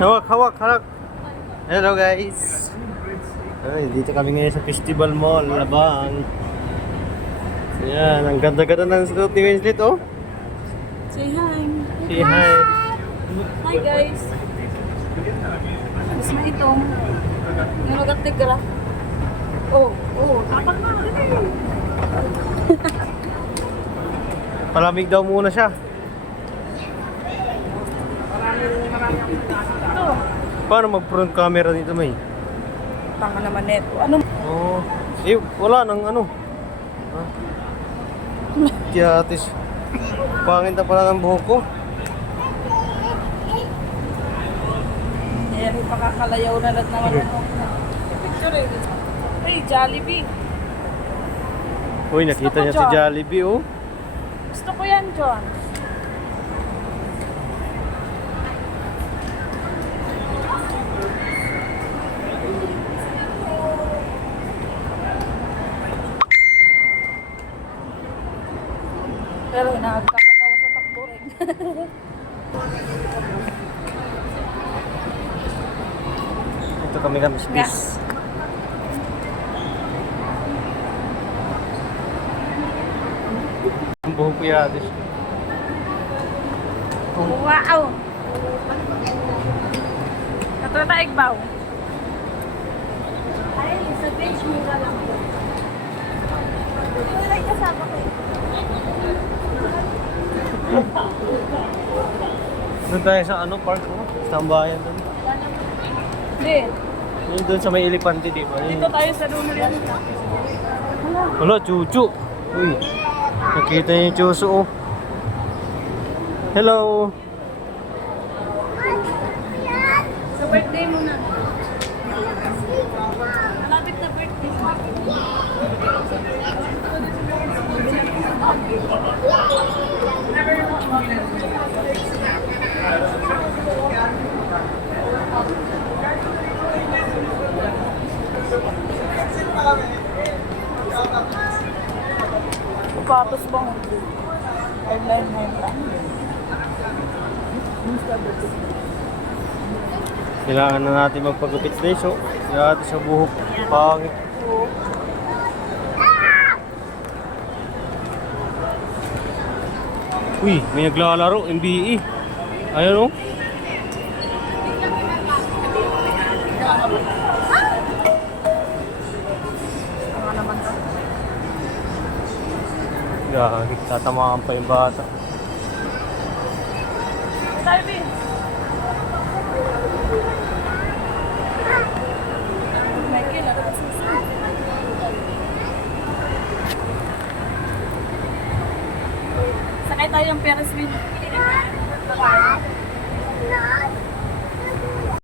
Hawak, hawak, hawak. Hello guys. Ay, dito kami ngayon sa Festival Mall, Labang. Yan, ang ganda-ganda ng suot ni Winslet, oh. Say hi. Say hi. Hi guys. Gusto mo itong yung nagatigra. Oh, tapak na. Palamig daw muna siya. Ito. Paano mag-front camera dito, May? Tanga naman neto. Ano? Oh, wala nang ano. Ha? Tiyatis. Pangit na pala ng buhok ko. Ayan, pakakalayaw na lang naman ako. Picture eh. Hey, Jollibee. Uy, nakita niya si Jollibee, oh. Gusto ko yan, John. Pero nagkakagawa sa takbo rin. Ito kami space. Ang buhok ko yatis. Wow! Ito na igbaw. Ay, sa beach mo ka lang. Ay, kasama ko. Doon tayo sa ano, park, oh. Tambayan doon. Hindi. Yun doon sa may elepante, di ba? Dito tayo sa dulo yan. Wala, chuchu. Uy, nakita niyo yung chuchu, oh. Hello. Sa birthday mo na. Malapit na birthday. Patos bang? Airline mo lang. Kailangan na natin magpagupit today, so yati sa buhok. Pangit. Uy, may naglalaro, NBA. Ayun, oh. Ano naman to? Gagi, tatamaan pa yung bata. Tayo, Bin. Michael, ano ba sisi? Sakay tayo ng Ferris wheel.